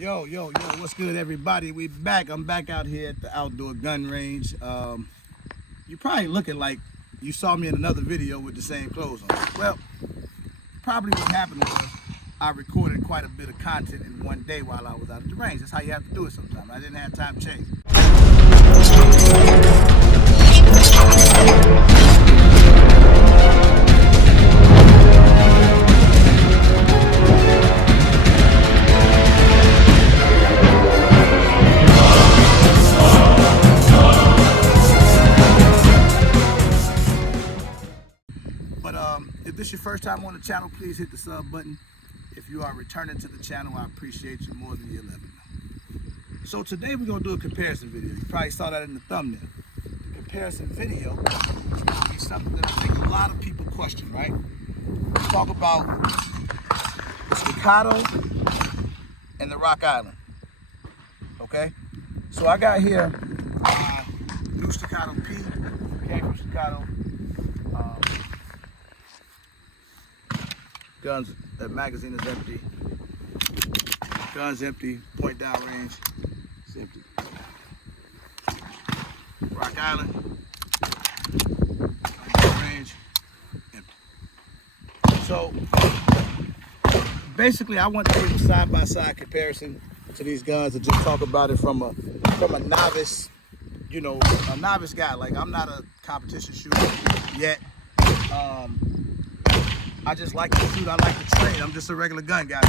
Yo, what's good, everybody? We back. I'm back out here at the outdoor gun range. You probably looking like you saw me in another video with the same clothes on. Well, probably what happened was I recorded quite a bit of content in one day while I was out at the range. That's how you have to do it sometimes. I didn't have time to change. If this is your first time on the channel, please hit the sub button. If you are returning to the channel, I appreciate you more than you'll ever know. So today we're gonna do a comparison video. You probably saw that in the thumbnail. The comparison video is something that I think a lot of people question, right? We talk about the Staccato and the Rock Island, okay? So I got here new Staccato P, came from Staccato. Guns, that magazine is empty. Guns empty, point down range, it's empty. Rock Island, range, empty. So basically I want to give a side-by-side comparison to these guns and just talk about it from a novice, you know, a novice guy. Like, I'm not a competition shooter yet. I just like to shoot, I like to train. I'm just a regular gun guy.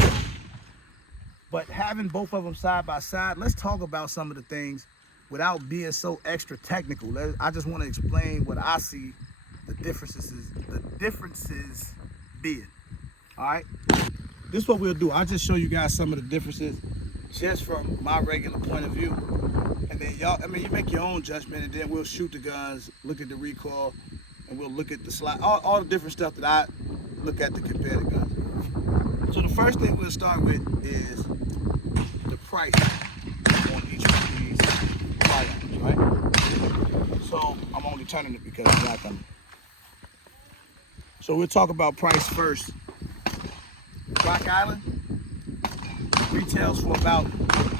But having both of them side by side, let's talk about some of the things without being so extra technical. I just want to explain what I see the differences being. All right? This is what we'll do. I'll just show you guys some of the differences just from my regular point of view. And then y'all, you make your own judgment, and then we'll shoot the guns, look at the recoil, and we'll look at the slide, all the different stuff that I look at to compare the guns. So the first thing we'll start with is the price on each of these firearms, right? So I'm only turning it because it's not coming. So we'll talk about price first. Rock Island retails for about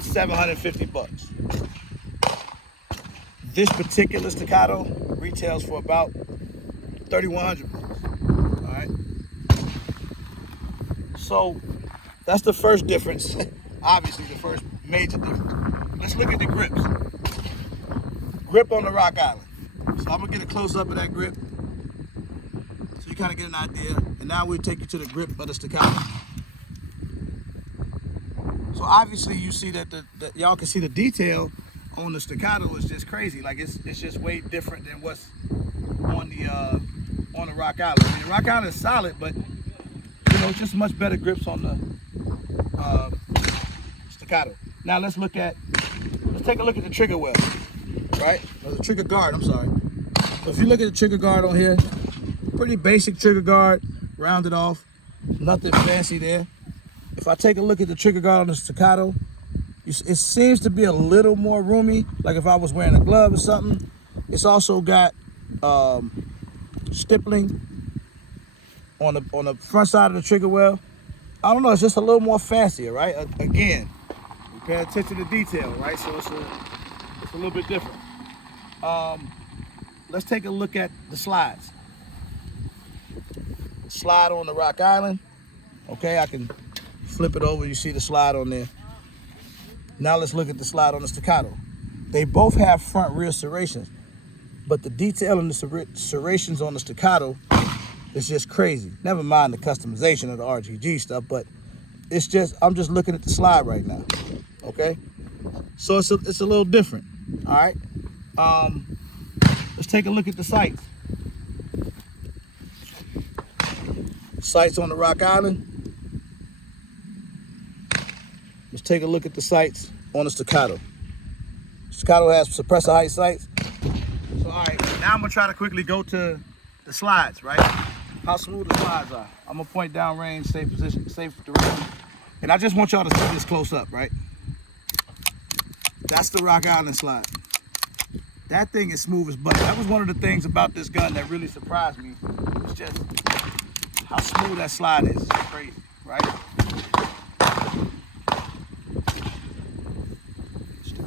$750. This particular Staccato retails for about $3,100. All right. So that's the first difference. Obviously, the first major difference. Let's look at the grips. Grip on the Rock Island. So I'm gonna get a close up of that grip, so you kind of get an idea. And now we'll take you to the grip of the Staccato. So obviously, you see that y'all can see the detail on the Staccato is just crazy. Like it's just way different than what's on the Rock Island. I mean, the Rock Island is solid, but you know, just much better grips on the Staccato. Now let's take a look at the trigger well, right? Or the trigger guard, I'm sorry. So if you look at the trigger guard on here, pretty basic trigger guard, rounded off, nothing fancy there. If I take a look at the trigger guard on the Staccato, it seems to be a little more roomy, like if I was wearing a glove or something. It's also got stippling on the front side of the trigger well. I don't know, it's just a little more fancier, right? Again, we pay attention to detail, right? So it's a little bit different. Let's take a look at the slides. Slide on the Rock Island. Okay, I can flip it over, you see the slide on there. Now let's look at the slide on the Staccato. They both have front rear serrations, but the detail in the serrations on the Staccato is just crazy. Never mind the customization of the RGG stuff, but I'm just looking at the slide right now, okay? So it's a little different, all right? Let's take a look at the sights. Sights on the Rock Island. Let's take a look at the sights on the Staccato. Staccato has suppressor height sights. So, all right, now I'm gonna try to quickly go to the slides, right? How smooth the slides are. I'm gonna point down range, safe position, safe direction. And I just want y'all to see this close up, right? That's the Rock Island slide. That thing is smooth as butter. That was one of the things about this gun that really surprised me. It was just how smooth that slide is. It's crazy, right?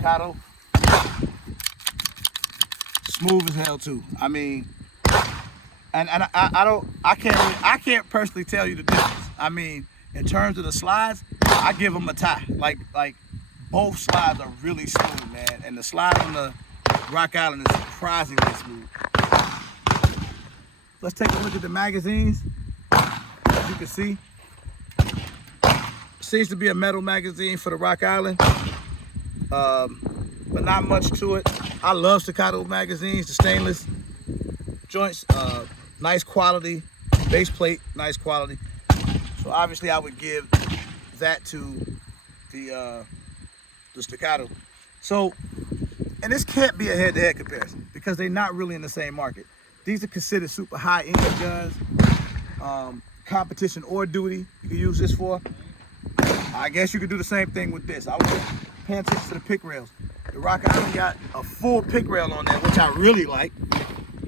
Staccato. Smooth as hell too. I mean, and I can't personally tell you the difference. I mean, in terms of the slides, I give them a tie. Like both slides are really smooth, man. And the slide on the Rock Island is surprisingly smooth. Let's take a look at the magazines. As you can see, seems to be a metal magazine for the Rock Island, but not much to it. I love Staccato magazines, the stainless joints, nice quality, base plate, nice quality. So obviously I would give that to the Staccato. So, and this can't be a head-to-head comparison because they're not really in the same market. These are considered super high-end guns, competition or duty you can use this for. I guess you could do the same thing with this. I was paying attention to the pick rails. The Rock Island got a full pick rail on there, which I really like,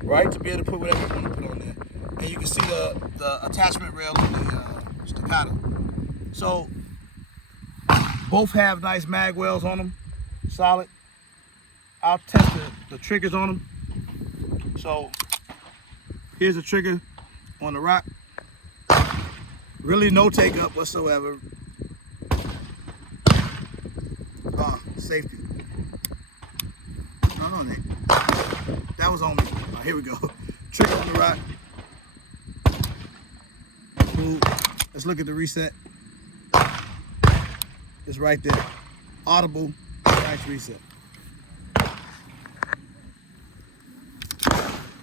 right? To be able to put whatever you want to put on there. And you can see the attachment rail on the Staccato. So, both have nice mag wells on them, solid. I'll test the triggers on them. So, here's the trigger on the Rock. Really no take up whatsoever. Safety. No, that was on me. Oh, here we go. Trigger on the Rock. Cool. Let's look at the reset. It's right there. Audible, nice reset.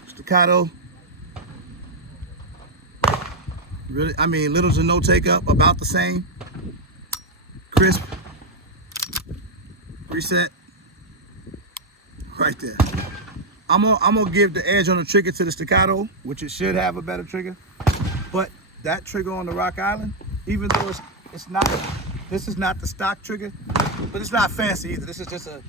Staccato. Really, I mean, little to no take up, about the same. Crisp. Reset. Right there. I'm gonna give the edge on the trigger to the Staccato, which it should have a better trigger. But that trigger on the Rock Island, even though it's not, this is not the stock trigger, but it's not fancy either. This is just a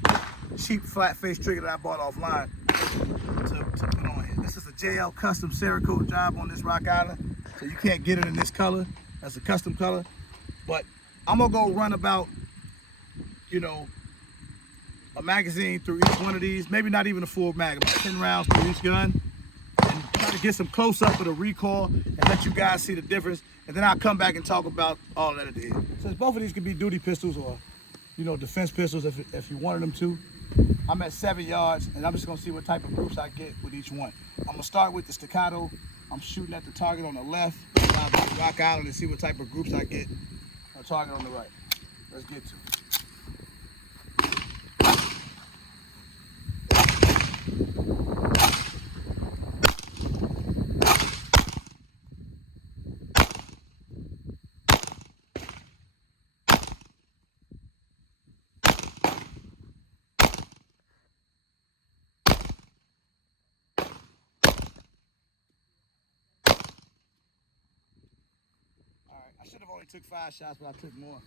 cheap flat face trigger that I bought offline to put on here. This is a JL custom Cerakote job on this Rock Island, so you can't get it in this color. That's a custom color. But I'm gonna go run about, you know, a magazine through each one of these, maybe not even a full mag, about 10 rounds through each gun, and try to get some close up of the recoil and let you guys see the difference. And then I'll come back and talk about all that at the end. Since both of these could be duty pistols or, you know, defense pistols if you wanted them to. I'm at 7 yards, and I'm just gonna see what type of groups I get with each one. I'm gonna start with the Staccato. I'm shooting at the target on the left, Rock Island, and see what type of groups I get on the target on the right. Let's get to it. I should have only took 5 shots, but I took more.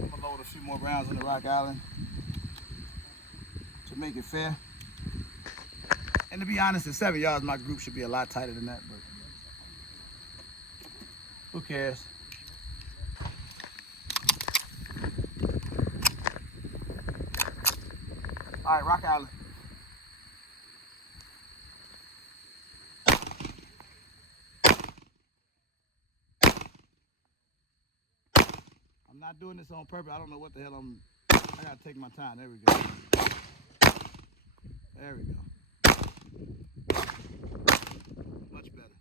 I'm gonna load a few more rounds in the Rock Island to make it fair. And to be honest, at 7 yards, my group should be a lot tighter than that, but who cares? All right, Rock Island. I'm not doing this on purpose. I don't know what the hell I gotta take my time. There we go. There we go. Much better.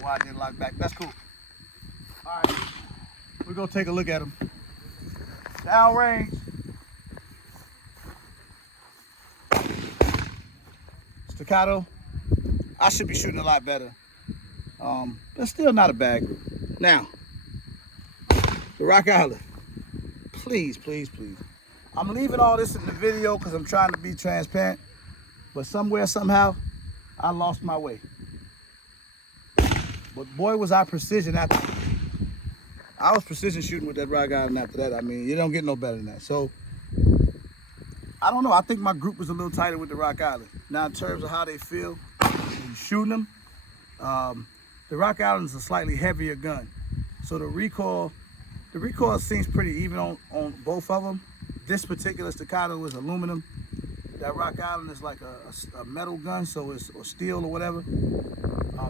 Why I didn't lock back. That's cool. All right, we're gonna take a look at them. Downrange. Staccato. I should be shooting a lot better. But still not a bad group. Now, the Rock Island. Please, please, please. I'm leaving all this in the video because I'm trying to be transparent. But somewhere, somehow, I lost my way. But boy, was I precision after. I was precision shooting with that Rock Island after that. I mean, you don't get no better than that. So, I don't know. I think my group was a little tighter with the Rock Island. Now, in terms of how they feel when shooting them, the Rock Island is a slightly heavier gun. So the recoil seems pretty even on both of them. This particular Staccato is aluminum. That Rock Island is like a metal gun, so it's or steel or whatever.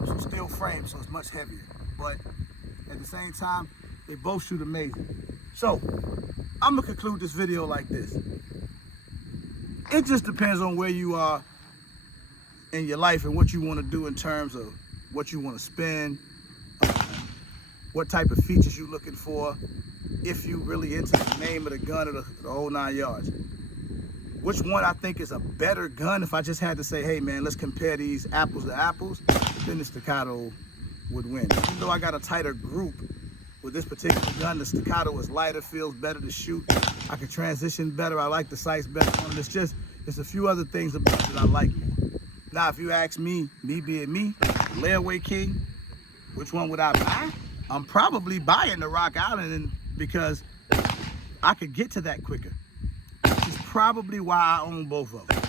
So steel frame, so it's much heavier. But at the same time, they both shoot amazing. So I'm gonna conclude this video like this. It just depends on where you are in your life and what you want to do in terms of what you want to spend, what type of features you're looking for, if you really into the name of the gun or the whole 9 yards. Which one I think is a better gun? If I just had to say, hey man, let's compare these apples to apples, then the Staccato would win. Even though I got a tighter group with this particular gun, the Staccato is lighter, feels better to shoot. I can transition better. I like the sights better on it. It's a few other things about it that I like more. Now, if you ask me being me, layaway king, which one would I buy? I'm probably buying the Rock Island because I could get to that quicker. Which is probably why I own both of them.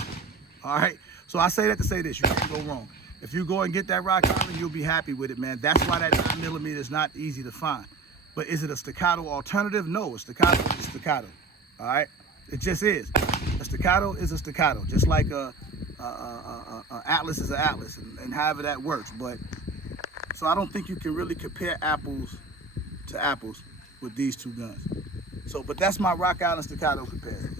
All right. So I say that to say this: you can't go wrong. If you go and get that Rock Island, you'll be happy with it, man. That's why that 9mm is not easy to find. But is it a Staccato alternative? No, a Staccato is a Staccato. All right, it just is. A Staccato is a Staccato, just like a Atlas is an Atlas, and however that works. But so I don't think you can really compare apples to apples with these two guns. So, but that's my Rock Island Staccato comparison.